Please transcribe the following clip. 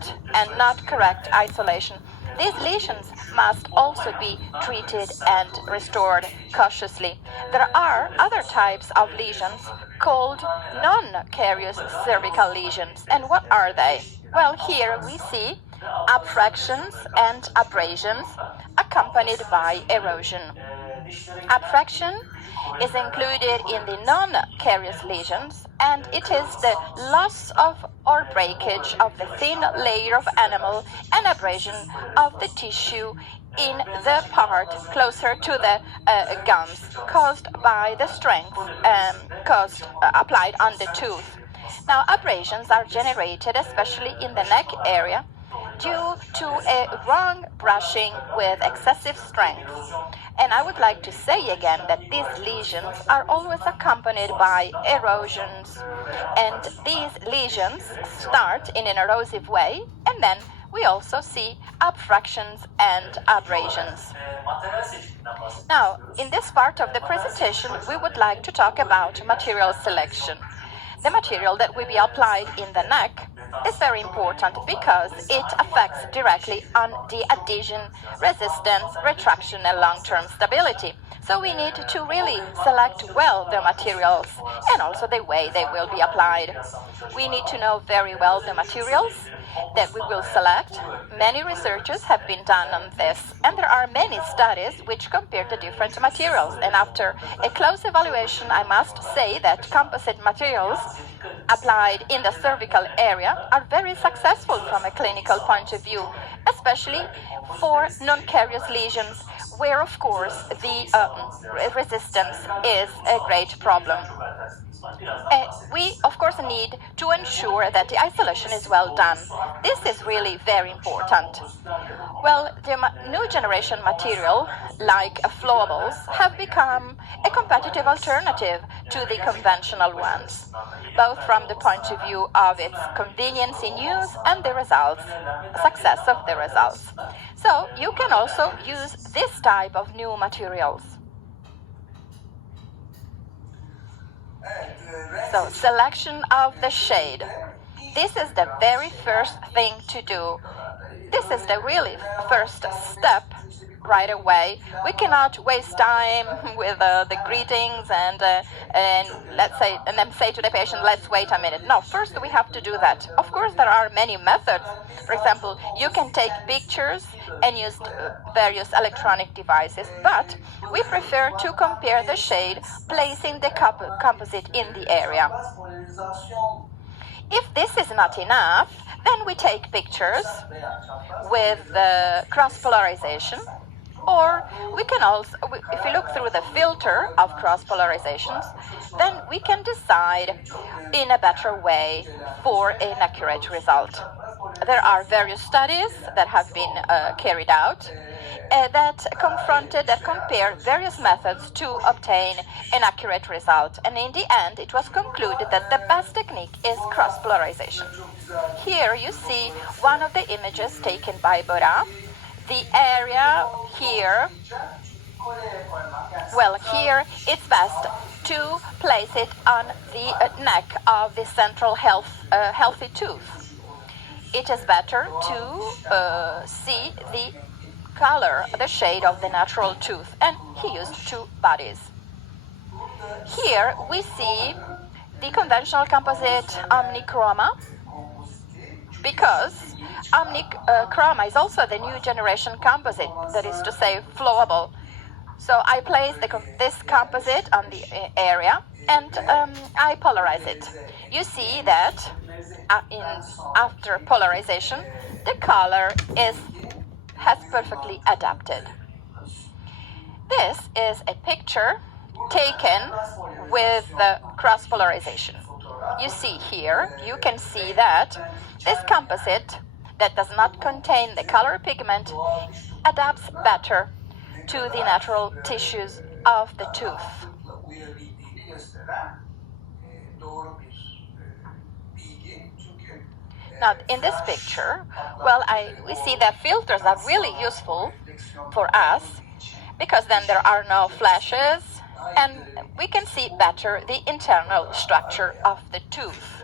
treatment and not correct isolation, these lesions must also be treated and restored cautiously. There are other types of lesions called non-carious cervical lesions. And what are they? Well, here we see abfractions and abrasions accompanied by erosion. Abfraction is included in the non-carious lesions, and it is the loss of or breakage of the thin layer of enamel and abrasion of the tissue in the part closer to the gums, caused by the strength applied on the tooth. Now, abrasions are generated especially in the neck area due to a wrong brushing with excessive strength. And I would like to say again that these lesions are always accompanied by erosions, and these lesions start in an erosive way, and then we also see abfractions and abrasions. Now, in this part of the presentation, we would like to talk about material selection. The material that will be applied in the neck is very important because it affects directly on the adhesion, resistance, retraction, and long-term stability. So we need to really select well the materials and also the way they will be applied. We need to know very well the materials that we will select. Many researches have been done on this, and there are many studies which compare the different materials. And after a close evaluation, I must say that composite materials applied in the cervical area are very successful from a clinical point of view, especially for non-carious lesions, where of course the resistance is a great problem. We of course need to ensure that the isolation is well done. This is really very important. Well, the new generation material, like flowables, have become a competitive alternative to the conventional ones, both from the point of view of its convenience in use and the results, success of the results. So you can also use this type of new materials. So, selection of the shade. This is the very first thing to do. This is the really first step right away. We cannot waste time with the greetings and let's say, and then say to the patient, let's wait a minute. No, first we have to do that. Of course, there are many methods. For example, you can take pictures and use various electronic devices, but we prefer to compare the shade, placing the composite in the area. If this is not enough, then we take pictures with cross-polarization, or we can also, if we look through the filter of cross-polarizations, then we can decide in a better way for an accurate result. There are various studies that have been carried out that compare various methods to obtain an accurate result. And in the end, it was concluded that the best technique is cross-polarization. Here you see one of the images taken by Bora. The area here, well, here it's best to place it on the neck of the central healthy tooth. It is better to see the color, the shade of the natural tooth, and he used two bodies. Here we see the conventional composite omnichroma, because omnichroma is also the new generation composite, that is to say flowable. So I place this composite on the area and I polarize it. You see that after polarization, the color has perfectly adapted. This is a picture taken with the cross-polarization. You see here, you can see that this composite that does not contain the color pigment adapts better to the natural tissues of the tooth. Now, in this picture, well, we see that filters are really useful for us because then there are no flashes and we can see better the internal structure of the tooth.